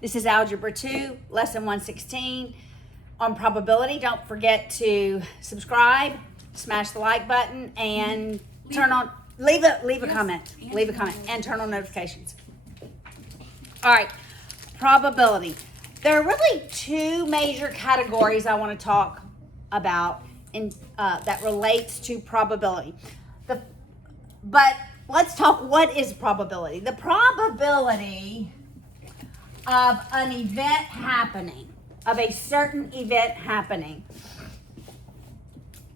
This is Algebra 2, Lesson 116 on probability. Don't forget to subscribe, smash the like button, and leave a comment. Leave a comment and turn on notifications. All right, probability. There are really two major categories I want to talk about that relates to probability. But let's talk, what is probability? The probability of an event happening, of a certain event happening,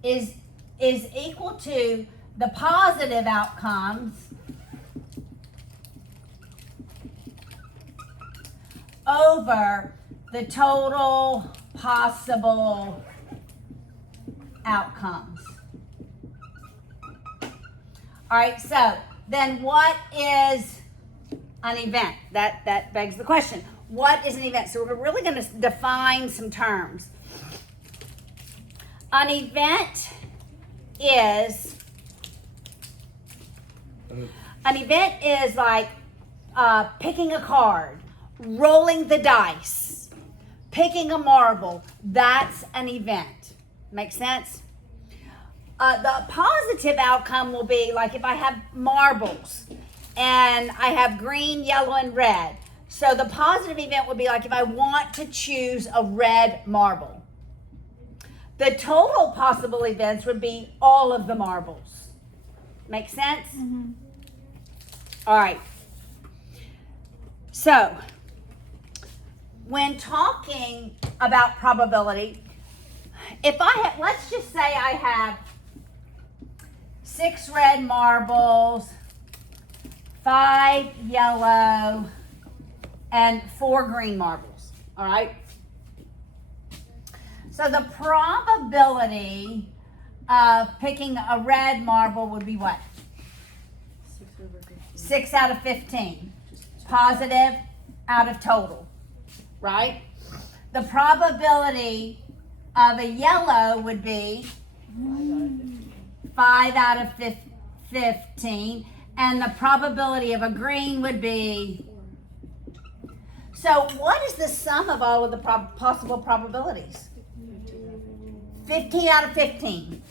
is equal to the positive outcomes over the total possible outcomes. All right, so then what is an event? That begs the question. What is an event? So we're really going to define some terms. An event is like picking a card, rolling the dice, picking a marble. That's an event. Make sense? The positive outcome will be like if I have marbles and I have green, yellow, and red. So the positive event would be like if I want to choose a red marble. The total possible events would be all of the marbles. Make sense? Mm-hmm. All right. So when talking about probability, if let's just say I have 6 red marbles, 5 yellow, and 4 green marbles. All right. So the probability of picking a red marble would be what? 6 out of 15. Positive out of total. Right? The probability of a yellow would be 5 out of 15. And the probability of a green would be... So what is the sum of all of the possible probabilities? 15 out of 15.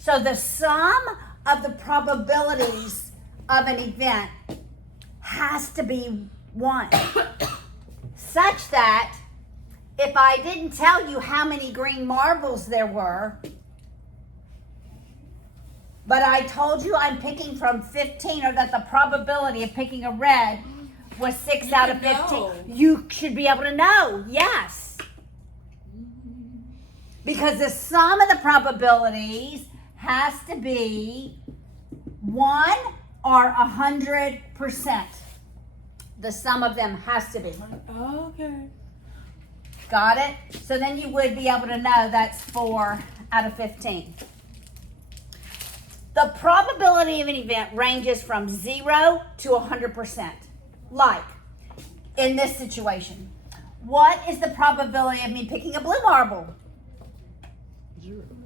So the sum of the probabilities of an event has to be 1. Such that if I didn't tell you how many green marbles there were, but I told you I'm picking from 15, or that the probability of picking a red was 6 out of 15, you should be able to know, yes. Because the sum of the probabilities has to be 1 or 100%. The sum of them has to be. Okay. Got it? So then you would be able to know that's 4 out of 15. The probability of an event ranges from 0 to 100%. Like, in this situation, what is the probability of me picking a blue marble?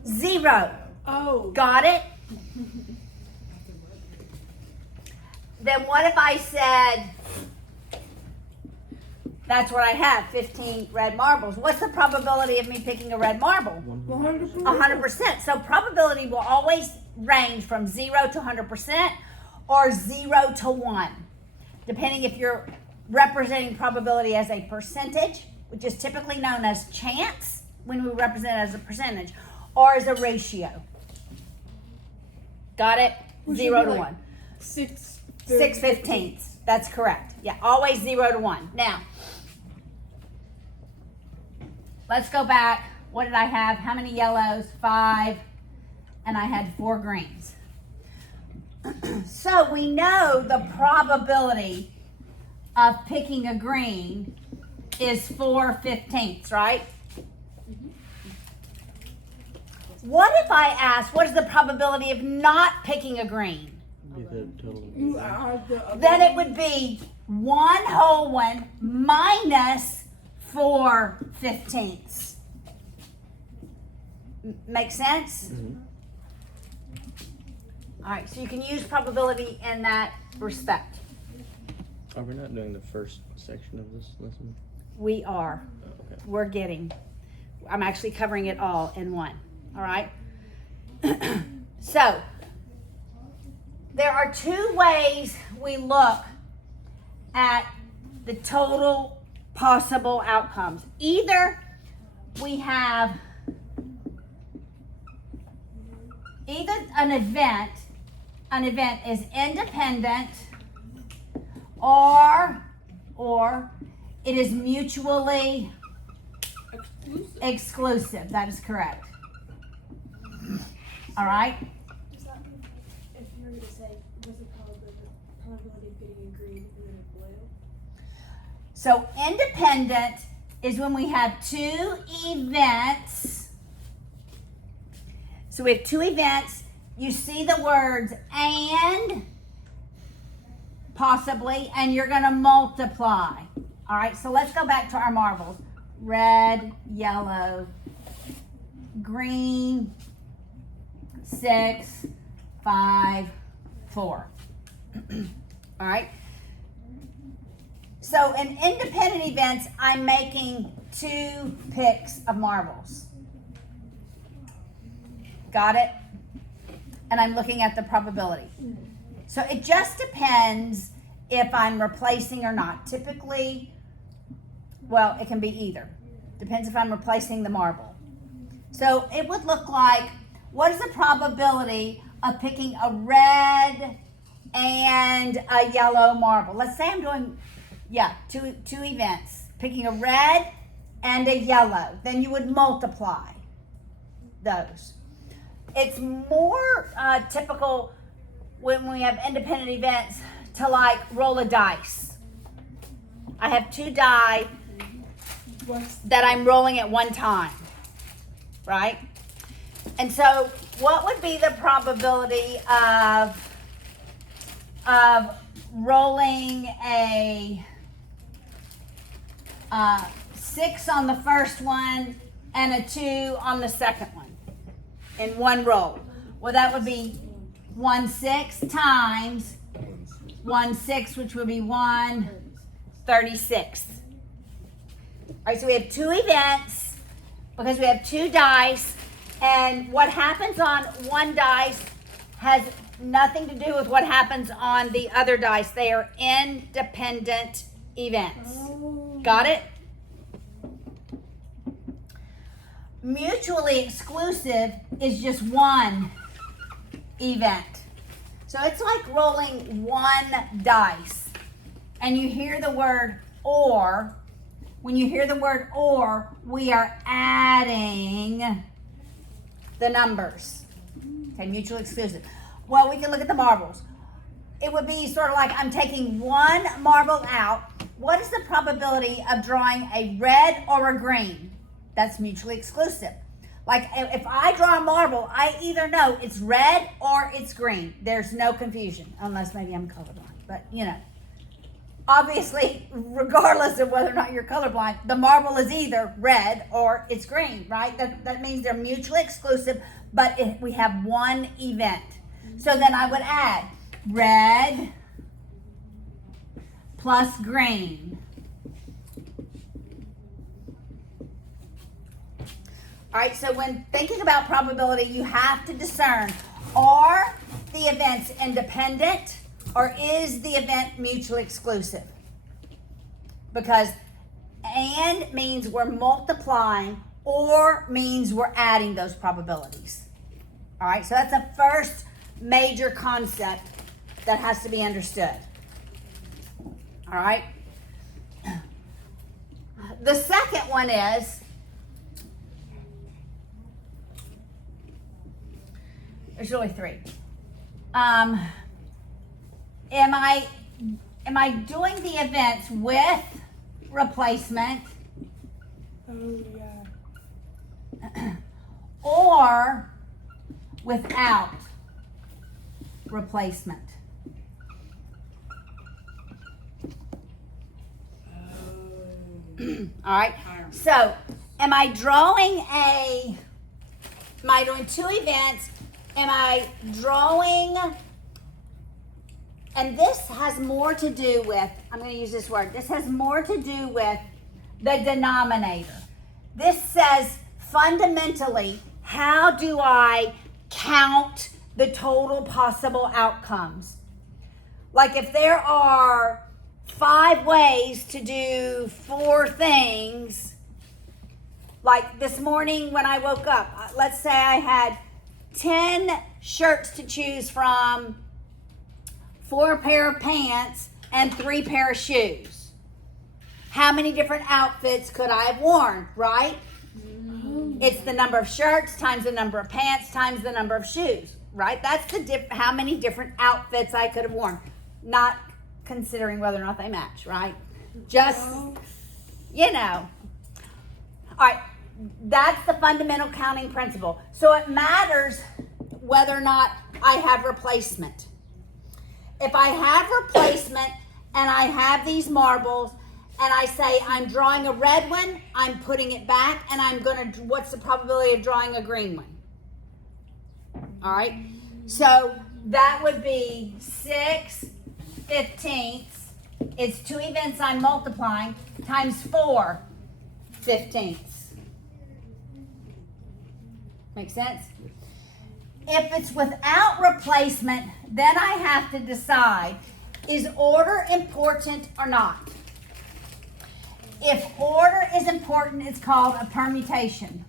0. Oh. Got it? Then what if I said, that's what I have, 15 red marbles. What's the probability of me picking a red marble? 100%. 100%. So probability will always range from 0 to 100% or 0 to 1. Depending if you're representing probability as a percentage, which is typically known as chance when we represent it as a percentage, or as a ratio. Got it? Which 0 to like 1. 6/15. That's correct. Yeah, always 0 to 1. Now, let's go back. What did I have? How many yellows? 5. And I had 4 greens. So we know the probability of picking a green is 4/15, right? What if I ask, what is the probability of not picking a green? Then it would be 1 whole 1 minus 4/15. Make sense? Mm-hmm. All right, so you can use probability in that respect. Are we not doing the first section of this lesson? We are. Oh, okay. We're getting. I'm actually covering it all in one. All right. So, there are two ways we look at the total possible outcomes. Either we have an event is independent, or it is mutually exclusive. That is correct. All right. Does that mean if you were going to say, what's the probability of getting a green and then a blue? So independent is when we have two events. So we have two events. You see the words and, possibly, and you're going to multiply. All right, so let's go back to our marbles. Red, yellow, green, 6, 5, 4. All right. So in independent events, I'm making 2 picks of marbles. Got it? And I'm looking at the probability. So it just depends if I'm replacing or not. Typically, well, it can be either. Depends if I'm replacing the marble. So it would look like, what is the probability of picking a red and a yellow marble? Let's say I'm doing, two events. Picking a red and a yellow. Then you would multiply those. It's more typical when we have independent events to like roll a dice. I have 2 die that I'm rolling at one time, right? And so what would be the probability of rolling a 6 on the first one and a 2 on the second one in one roll? Well, that would be 1/6 times 1/6, which would be 1/36. All right, so we have 2 events because we have 2 dice, and what happens on one dice has nothing to do with what happens on the other dice. They are independent events. Got it? Mutually exclusive is just one event. So it's like rolling one dice. And you hear the word or. When you hear the word or, we are adding the numbers. Okay, mutually exclusive. Well, we can look at the marbles. It would be sort of like I'm taking one marble out. What is the probability of drawing a red or a green? That's mutually exclusive. Like if I draw a marble, I either know it's red or it's green. There's no confusion, unless maybe I'm colorblind. But, obviously, regardless of whether or not you're colorblind, the marble is either red or it's green, right? That means they're mutually exclusive, but we have one event. So then I would add red plus green. All right, so when thinking about probability, you have to discern, are the events independent or is the event mutually exclusive? Because and means we're multiplying, or means we're adding those probabilities. All right, so that's the first major concept that has to be understood. All right. The second one is, there's really 3. Am I doing the events with replacement? Oh, yeah. Or without replacement? All right. So, am I doing 2 events? Am I drawing, and this has more to do with I'm going to use this word. This has more to do with the denominator. This says fundamentally, how do I count the total possible outcomes? Like if there are 5 ways to do 4 things, like this morning when I woke up, let's say I had 10 shirts to choose from, 4 pair of pants, and 3 pair of shoes. How many different outfits could I have worn, right? It's the number of shirts times the number of pants times the number of shoes, right? That's the how many different outfits I could have worn. Not considering whether or not they match, right? Just, you know. All right, that's the fundamental counting principle. So it matters whether or not I have replacement. If I have replacement and I have these marbles and I say I'm drawing a red one, I'm putting it back, and I'm going to, what's the probability of drawing a green one? All right, so that would be 6/15. It's 2 events I'm multiplying times 4/15. Make sense? If it's without replacement, then I have to decide, is order important or not? If order is important, it's called a permutation.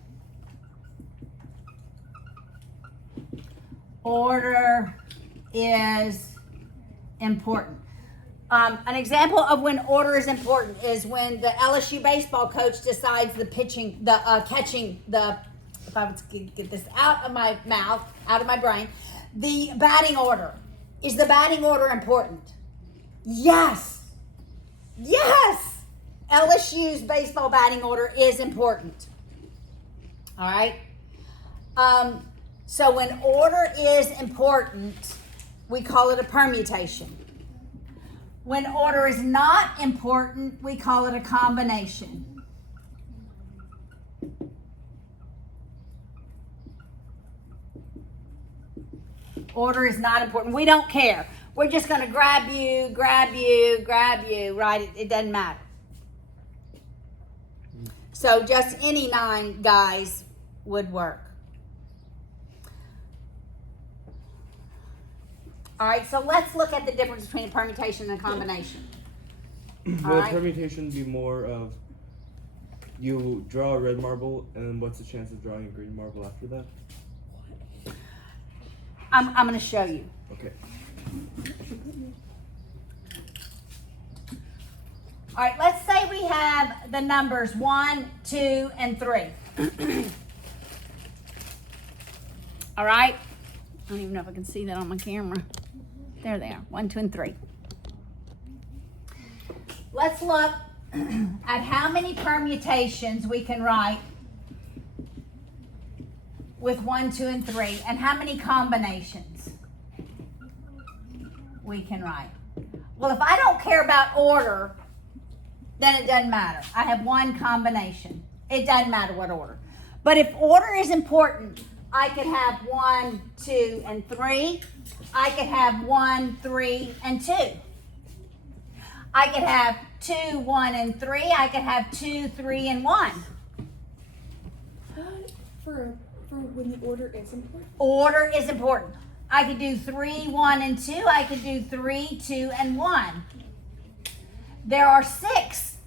Order is important. An example of when order is important is when the LSU baseball coach decides the pitching, catching the, if I would get this out of my mouth, out of my brain, the batting order. Is the batting order important? Yes. Yes. LSU's baseball batting order is important. All right. So when order is important, we call it a permutation. When order is not important, we call it a combination. Order is not important. We don't care. We're just going to grab you, right? It doesn't matter. So just any 9 guys would work. All right, so let's look at the difference between a permutation and a combination. Will a permutation be more of you draw a red marble, and then what's the chance of drawing a green marble after that? I'm going to show you. Okay. All right, let's say we have the numbers 1, 2, and 3. All right. I don't even know if I can see that on my camera. There they are, 1, 2, and 3. Let's look at how many permutations we can write with 1, 2, and 3, and how many combinations we can write. Well, if I don't care about order, then it doesn't matter. I have 1 combination. It doesn't matter what order. But if order is important, I could have 1, 2, and 3. I could have 1, 3, and 2. I could have 2, 1, and 3. I could have 2, 3, and 1. For when the order is important? Order is important. I could do 3, 1, and 2. I could do 3, 2, and 1. There are 6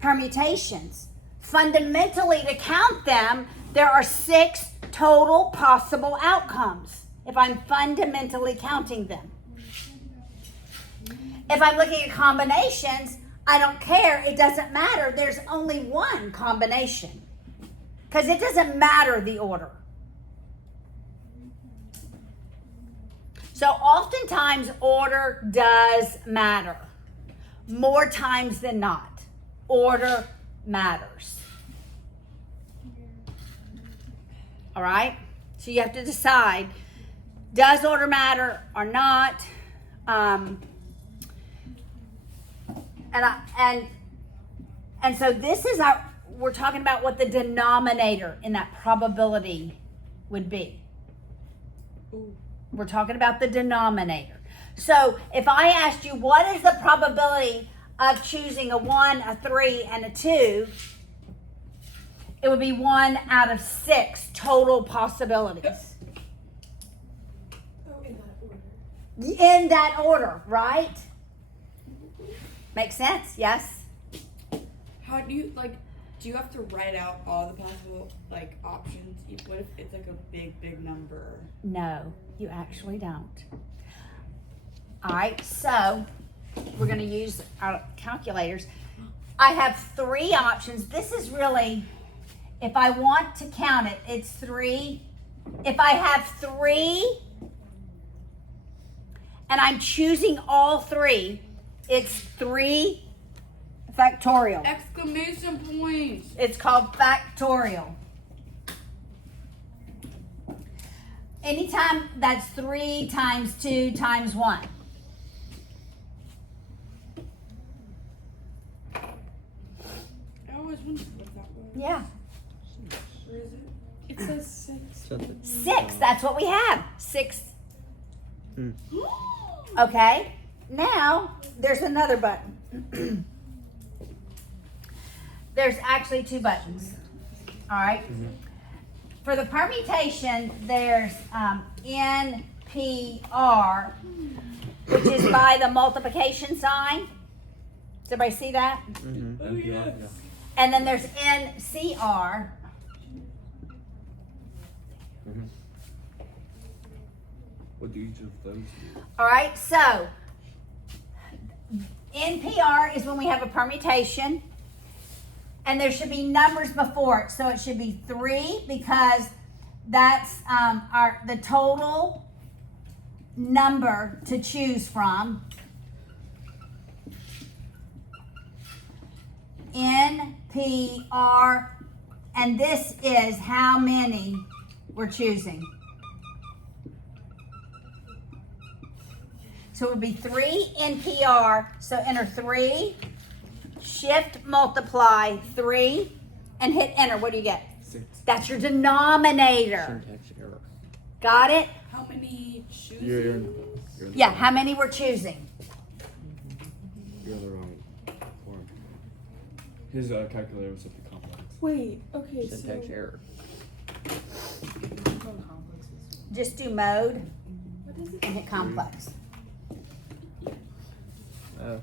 permutations. Fundamentally, to count them, there are 6 total possible outcomes if I'm fundamentally counting them. If I'm looking at combinations, I don't care. It doesn't matter. There's only 1 combination because it doesn't matter the order. So oftentimes order does matter. More times than not, order matters. All right? So you have to decide, does order matter or not? And so this is we're talking about what the denominator in that probability would be. We're talking about the denominator. So if I asked you, what is the probability of choosing a 1, a 3, and a 2, it would be 1 out of 6 total possibilities. Oh, in that order. In that order, right? Make sense? Yes? How do you do you have to write out all the possible options? What if it's like a big number? No, you actually don't. All right, so we're going to use our calculators. I have 3 options. This is really, if I want to count it, it's 3. If I have 3 and I'm choosing all 3, it's 3 factorial. Exclamation points! It's called factorial. Anytime that's 3 times 2 times 1. I always wondered what that was. Yeah. Where is it? It says 6. 6, that's what we have. 6. Okay, now there's another button. There's actually 2 buttons. All right. For the permutation, there's NPR, which is by the multiplication sign. Does everybody see that? Oh, yes. And then there's NCR. What do each of those do? All right, so NPR is when we have a permutation, and there should be numbers before it. So it should be 3 because that's the total number to choose from. NPR, and this is how many we're choosing. So it would be 3 NPR. So enter 3, shift multiply 3, and hit enter. What do you get? 6. That's your denominator. Syntax error. Got it? How many choosing? You're in the Yeah, how many we're choosing? You're in the wrong form. His calculator was set to complex. Wait, okay, Syntax so error. Just do mode what is it? and hit complex. Oh.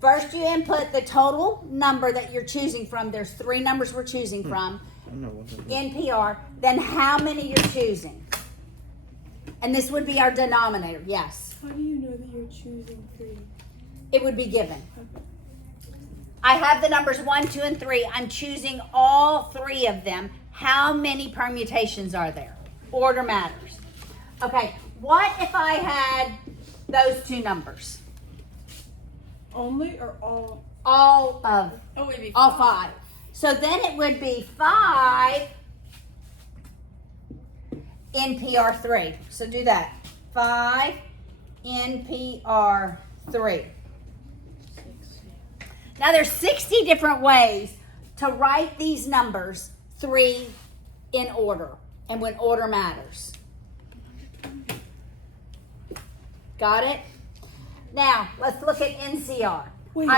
First, you input the total number that you're choosing from. There's 3 numbers we're choosing from. I don't know what that is. NPR, then how many you're choosing. And this would be our denominator, yes. How do you know that you're choosing 3? It would be given. Okay. I have the numbers 1, 2, and 3. I'm choosing all 3 of them. How many permutations are there? Order matters. Okay, what if I had those 2 numbers? Only or all? All of, Oh, it'd be all 5. So then it would be 5 NPR3. So do that. 5 NPR3. Now there's 60 different ways to write these numbers 3 in order and when order matters. Got it? Now let's look at NCR. Wait.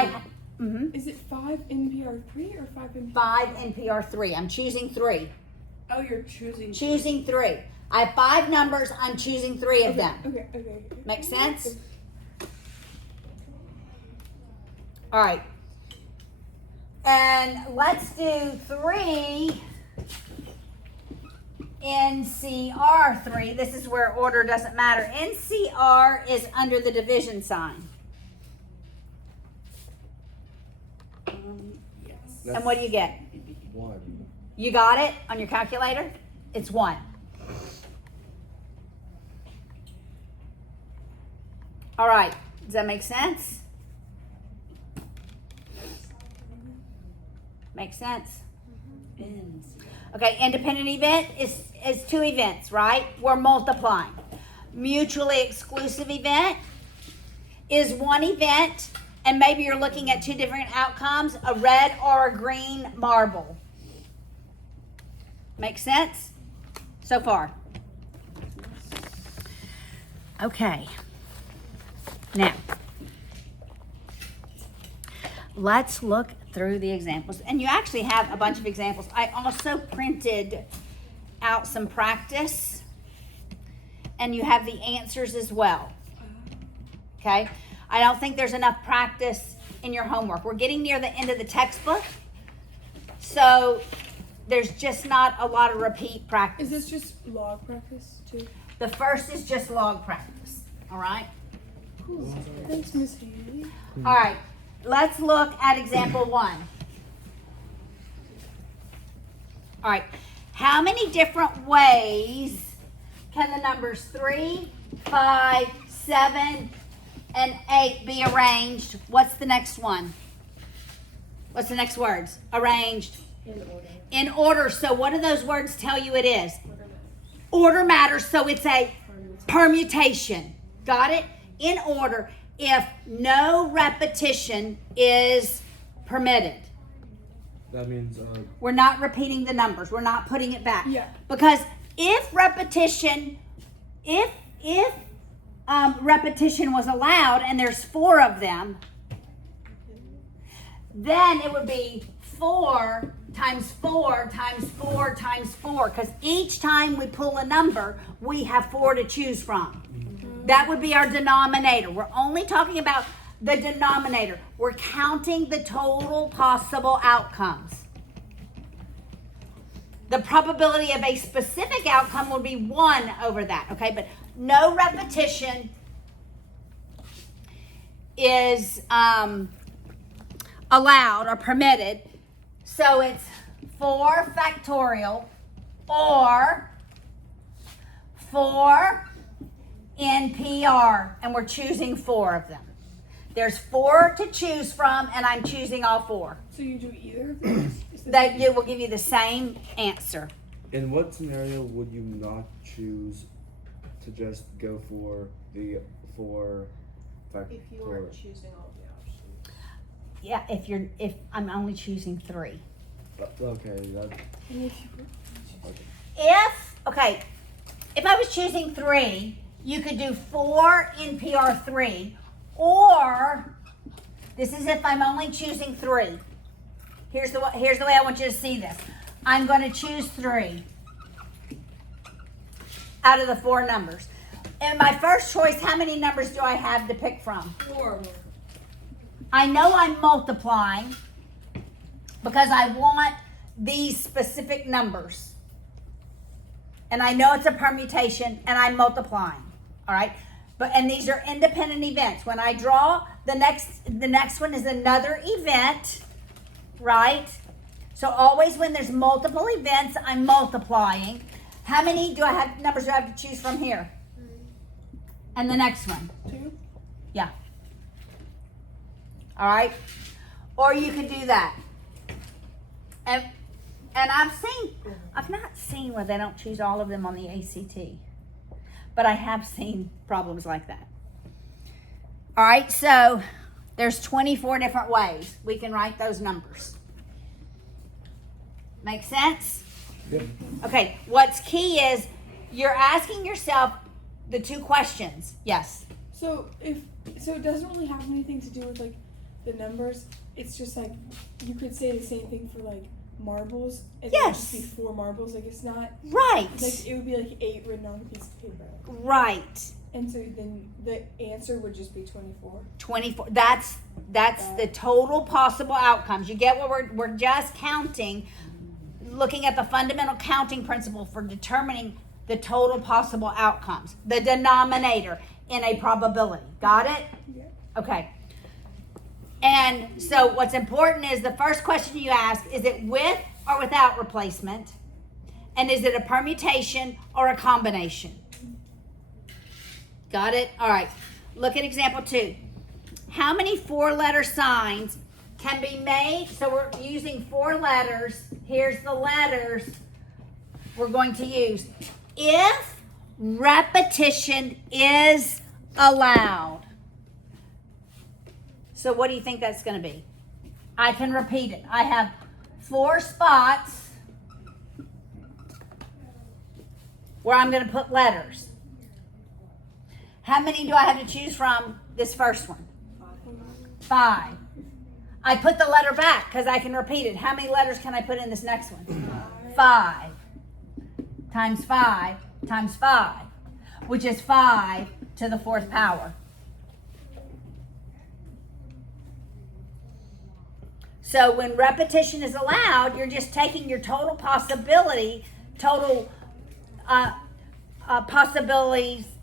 Mhm. Is it 5 NPR3 or 5 NPR? 5 NPR3. I'm choosing 3. Oh, you're choosing. Choosing 3. I have 5 numbers. I'm choosing 3 of them. Okay. Make sense? All right. And let's do 3 NCR3. This is where order doesn't matter. NCR is under the division sign. Yes. And what do you get? 1. You got it on your calculator? It's 1. All right. Does that make sense? Make sense? Okay, independent event is 2 events, right? We're multiplying. Mutually exclusive event is 1 event, and maybe you're looking at 2 different outcomes, a red or a green marble. Make sense so far? Okay. Now, let's look through the examples. And you actually have a bunch of examples. I also printed out some practice, and you have the answers as well. Okay? I don't think there's enough practice in your homework. We're getting near the end of the textbook, so there's just not a lot of repeat practice. Is this just log practice too? The first is just log practice. All right? Thanks, Miss Haley. All right. Let's look at example 1. All right. How many different ways can the numbers 3, 5, 7, and 8 be arranged? What's the next one? What's the next words? Arranged. In order. In order. So what do those words tell you it is? Order matters, so it's a permutation. Got it? In order. If no repetition is permitted. That means We're not repeating the numbers. We're not putting it back. Yeah. Because if repetition, if repetition was allowed, and there's 4 of them, then it would be 4 times 4 times 4 times 4. Because each time we pull a number, we have 4 to choose from. That would be our denominator. We're only talking about the denominator. We're counting the total possible outcomes. The probability of a specific outcome would be 1 over that, okay? But no repetition is allowed or permitted. So it's 4 factorial or 4 NPR, and we're choosing 4 of them. There's 4 to choose from, and I'm choosing all 4. So you do either of those? That will give you the same answer. in what scenario would you not choose to just go for the 4 factor? If you weren't choosing all the options. Yeah, if I'm only choosing 3. Okay, that. If I was choosing 3, you could do 4 NPR 3, or this is if I'm only choosing 3. Here's the way I want you to see this. I'm going to choose 3 out of the 4 numbers. In my first choice, how many numbers do I have to pick from? 4. I know I'm multiplying because I want these specific numbers. And I know it's a permutation, and I'm multiplying. All right? And these are independent events. When I draw, the next one is another event, right? So always when there's multiple events, I'm multiplying. How many numbers do I have to choose from here? 3. And the next one? 2. Yeah. All right? Or you could do that. And I've not seen where they don't choose all of them on the ACT. But I have seen problems like that. All right, so there's 24 different ways we can write those numbers. Make sense? Yep. Okay, what's key is you're asking yourself the 2 questions. Yes. So it doesn't really have anything to do with like the numbers. It's just like you could say the same thing for like marbles. And Yes. It would just be 4 marbles. Like it's not Right. like it would be like 8 written on a piece of paper. Right. And so then the answer would just be 24. 24. That's the total possible outcomes. You get what we're just counting, looking at the fundamental counting principle for determining the total possible outcomes. The denominator in a probability. Got it? Yeah. Okay. And so what's important is the first question you ask, is it with or without replacement? And is it a permutation or a combination? Got it? All right. Look at example 2. How many 4-letter signs can be made? So we're using 4 letters. Here's the letters we're going to use. If repetition is allowed. So what do you think that's going to be? I can repeat it. I have 4 spots where I'm going to put letters. How many do I have to choose from this first one? 5. I put the letter back because I can repeat it. How many letters can I put in this next one? 5 times 5 times 5, which is 5 to the 4th power. So when repetition is allowed, you're just taking your total possibilities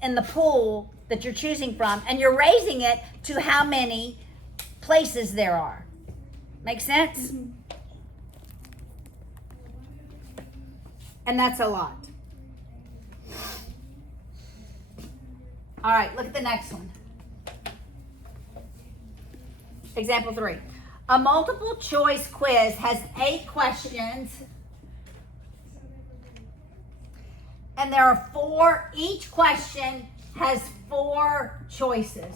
in the pool that you're choosing from, and you're raising it to how many places there are. Make sense? And that's a lot. All right, look at the next one. Example 3. A multiple choice quiz has 8 questions, and there are 4. Each question has 4 choices.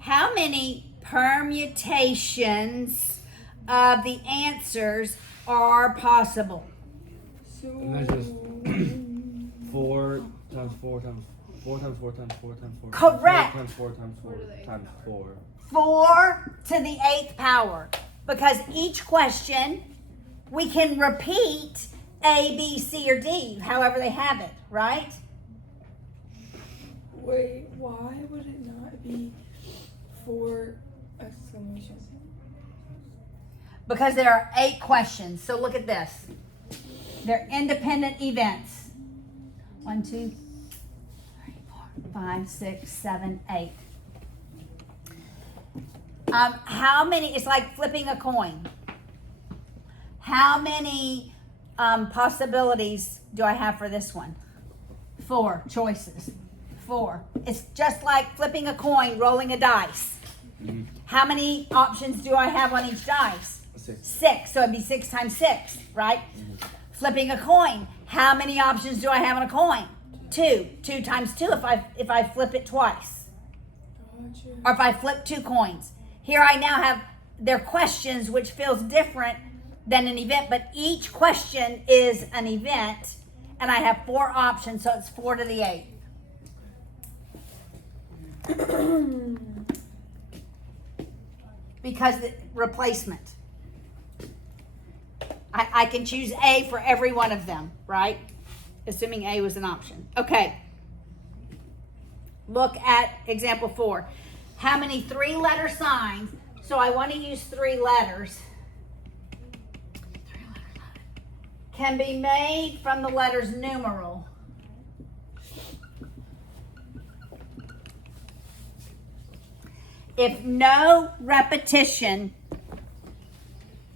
How many permutations of the answers are possible? And there's just 4 times 4 times 4 times 4 times 4 times 4. Correct. 4 times 4 times 4 times 4. 4 to the 8th power. Because each question, we can repeat A, B, C, or D, however they have it, right? Wait, why would it not be 4 exclamations? Because there are 8 questions. So look at this. They're independent events. 1, 2, 3, 4, 5, 6, 7, 8. How many? It's like flipping a coin. How many possibilities do I have for this one? 4 choices. 4. It's just like flipping a coin, rolling a dice. Mm-hmm. How many options do I have on each dice? 6. So it'd be 6 times 6, right? Mm-hmm. Flipping a coin. How many options do I have on a coin? 2. 2 times 2 if I flip it twice. Gotcha. Or if I flip 2 coins. Here I now have their questions, which feels different than an event, but each question is an event, and I have 4 options, so it's 4 to the 8. Because the replacement. I can choose A for every one of them, right? Assuming A was an option. Okay. Look at example 4. How many 3-letter signs? So I want to use 3 letters. Can be made from the letters numeral. If no repetition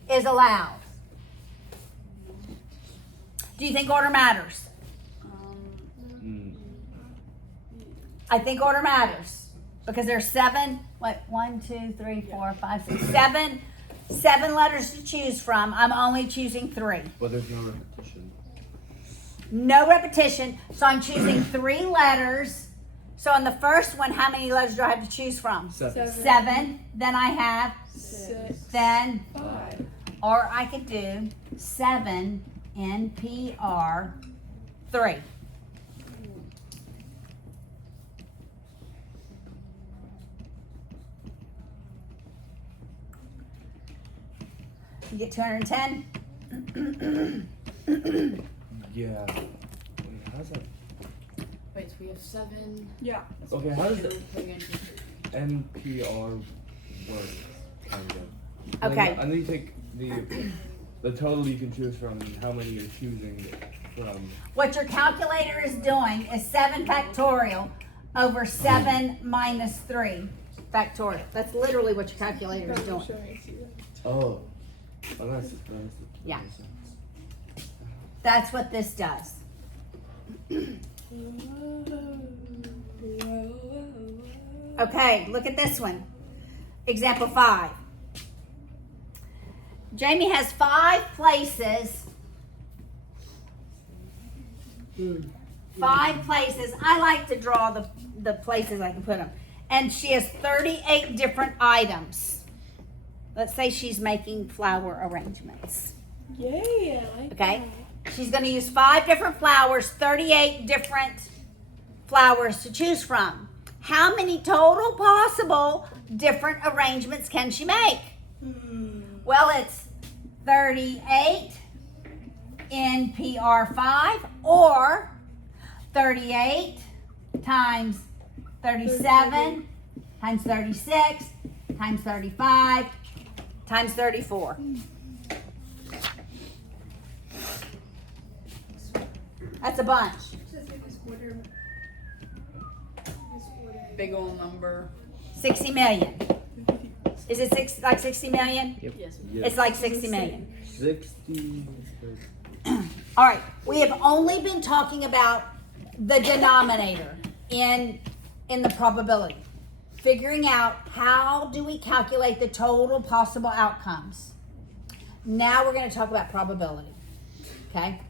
is allowed. Do you think order matters? I think order matters. Because there's 7, 1, 2, 3, 4, 5, 6, 7 letters to choose from. I'm only choosing 3. But there's no repetition. No repetition, so I'm choosing 3 letters. So in the first one, how many letters do I have to choose from? 7. 7. Then I have 6. then, 5. or I could do 7 NPR 3. You get 210? Yeah. How's that? Wait, so we have 7. Yeah. Okay, how does Two, the plug in 2. NPR work? Kind of. Okay. And then you take the total you can choose from and how many you're choosing from. What your calculator is doing is 7 factorial over 7 minus 3 factorial. That's literally what your calculator is doing. Oh. Oh, that's Yeah. That's what this does. Okay, look at this one. Example 5. Jamie has 5 places. 5 places. I like to draw the places I can put them. And she has 38 different items. Let's say she's making flower arrangements. Yay, I like Okay? that. She's going to use 5 different flowers, 38 different flowers to choose from. How many total possible different arrangements can she make? Well, it's 38 in PR5 or 38 times 37 times 36 times 35 times 34. That's a bunch. Big old number. 60 million. Is it like 60 million? Yep. Yes. It's like 60 million. 60. All right, we have only been talking about the denominator in the probability. Figuring out how do we calculate the total possible outcomes. Now we're going to talk about probability. Okay?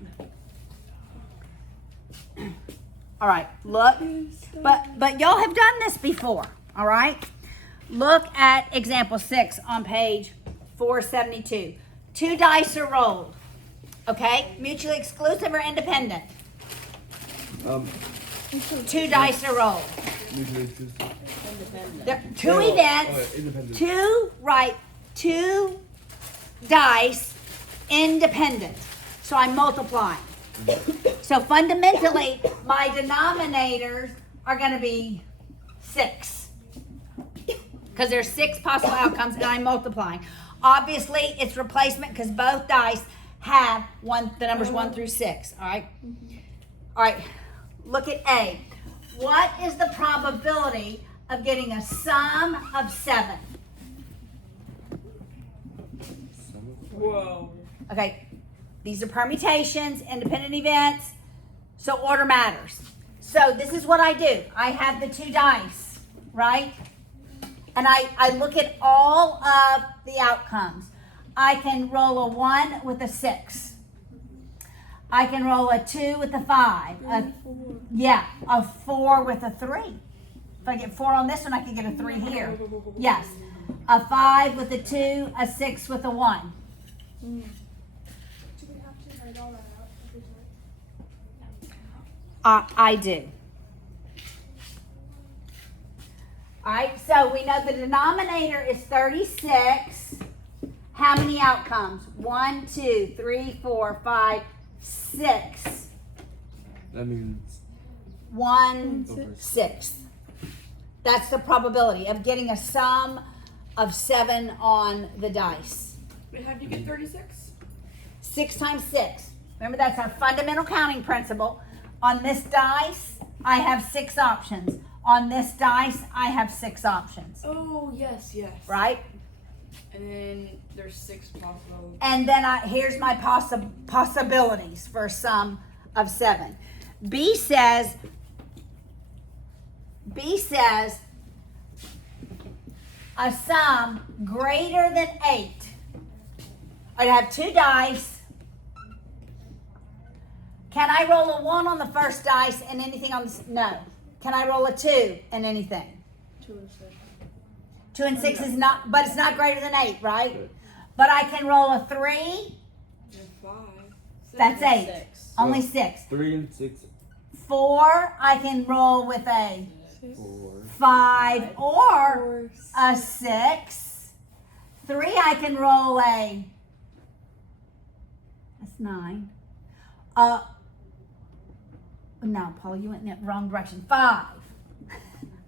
All right, look. But y'all have done this before, all right? Look at example 6 on page 472. 2 dice are rolled. Okay? Mutually exclusive or independent? 2 dice are rolled. Mutually exclusive. There, 2 Oh, events. independent. 2 dice, independent. So I'm multiplying. So fundamentally, my denominators are going to be 6. Because there's 6 possible outcomes and I'm multiplying. Obviously, it's replacement because both dice have the numbers 1 through 6. All right? All right. Look at A. What is the probability of getting a sum of 7? Whoa. Okay, these are permutations, independent events, so order matters. So this is what I do. I have the 2 dice, right? And I look at all of the outcomes. I can roll a 1 with a 6. I can roll a 2 with a 5. A 4 with a 3. If I get 4 on this one, I can get a 3 here. Yes. A 5 with a 2, a 6 with a 1. Do we have to write all that out every time? I do. All right, so we know the denominator is 36. How many outcomes? 1, 2, 3, 4, 5, 6. That means 1/6. That's the probability of getting a sum of 7 on the dice. Wait, how do you get 36? 6 times 6. Remember, that's our fundamental counting principle. On this dice, I have 6 options. On this dice, I have 6 options. Oh, yes. Right? And then there's 6 possible. And then here's my possibilities for a sum of 7. B says a sum greater than 8. I'd have 2 dice. Can I roll a 1 on the first dice and anything on the... No. Can I roll a 2 and anything? 2 and 6. 2 and 6 is not... But it's not greater than 8, right? But I can roll a 3. And 5. That's 8. 6. Only 6. 3 and 6. 4, I can roll with a 4. 5 or Or a 6. 3, I can roll a... That's 9. No, Paul, you went in the wrong direction. 5.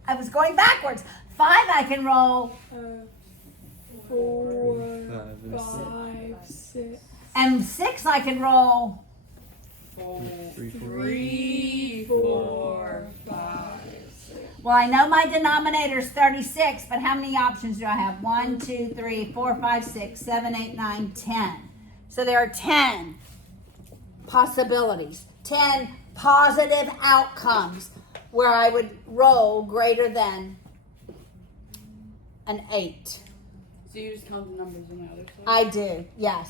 I was going backwards. 5, I can roll. 4, 5, 5, 6. And 6, I can roll. 3, 4, 5, 6. Well, I know my denominator is 36, but how many options do I have? 1, 2, 3, 4, 5, 6, 7, 8, 9, 10. So there are 10 possibilities, 10 positive outcomes where I would roll greater than an 8. So you just count the numbers on the other side? I do, yes.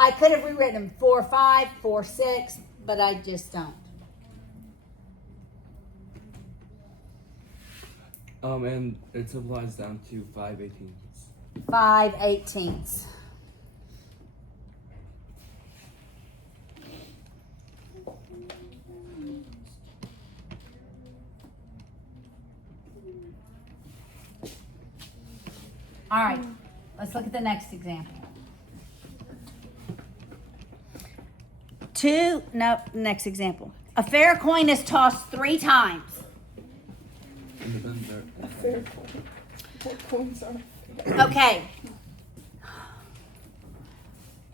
I could have rewritten them 4, 5, 4, 6, but I just don't. And it simplifies down to 5/18. 5/18. All right, let's look at the next example. Next example. A fair coin is tossed 3 times. A fair coin. What coins are? Okay.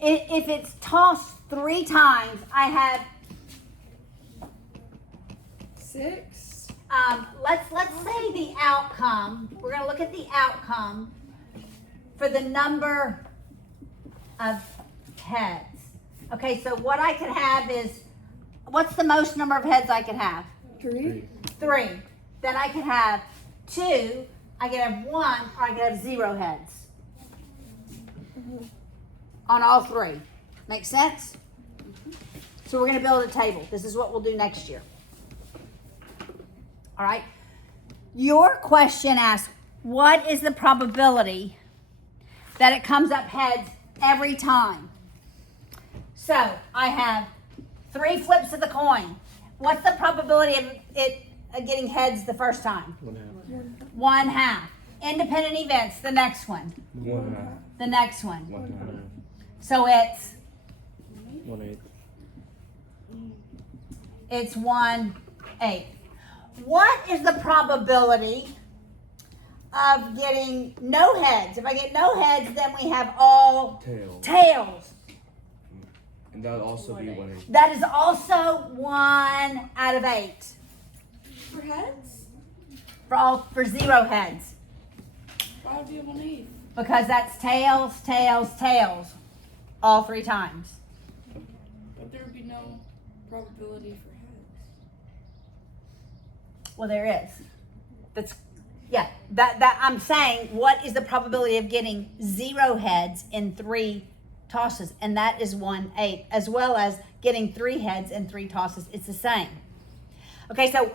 If it's tossed 3 times, I have 6. let's say the outcome. We're gonna look at the outcome for the number of heads. Okay, so what I could have is, what's the most number of heads I could have? 3. 3. Then I could have 2. I could have 1, or I could have 0 heads. On all 3. Make sense? So we're going to build a table. This is what we'll do next year. All right. Your question asks, what is the probability that it comes up heads every time? So I have 3 flips of the coin. What's the probability of it getting heads the first time? 1/2. Independent events, the next one. 1/2. The next one. 1/2. So it's 1/8. It's 1/8. What is the probability of getting no heads? If I get no heads, then we have all Tails. tails. And that would also be 1/8. That is also 1 out of 8 For heads? for 0 heads, Why would it be a 1/8? because that's tails, tails, tails, all 3 times. But there would be no probability for heads. Well, there is. That I'm saying, what is the probability of getting 0 heads in 3 tosses? And that is 1/8, as well as getting 3 heads in 3 tosses. It's the same. Okay, so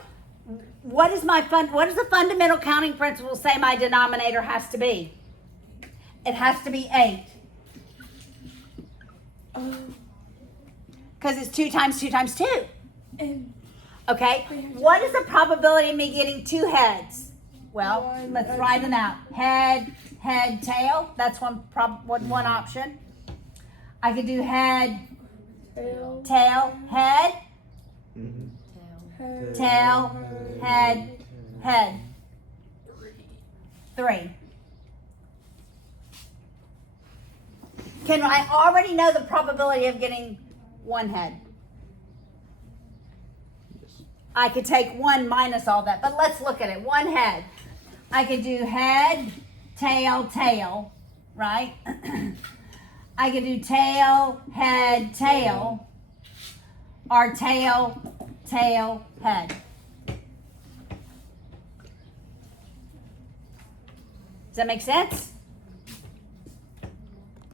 what does the fundamental counting principle say my denominator has to be? It has to be 8. Because it's 2 times 2 times 2. And Okay, what is the probability of me getting 2 heads? Well, let's write them out. Head, head, tail. That's one option. I could do head, tail, tail, head, head, tail, head, head. 3. Can I already know the probability of getting 1 head? I could take 1 minus all that, but let's look at it. 1 head. I could do head, tail, tail, right? I could do tail, head, tail, or tail, tail, head. Does that make sense?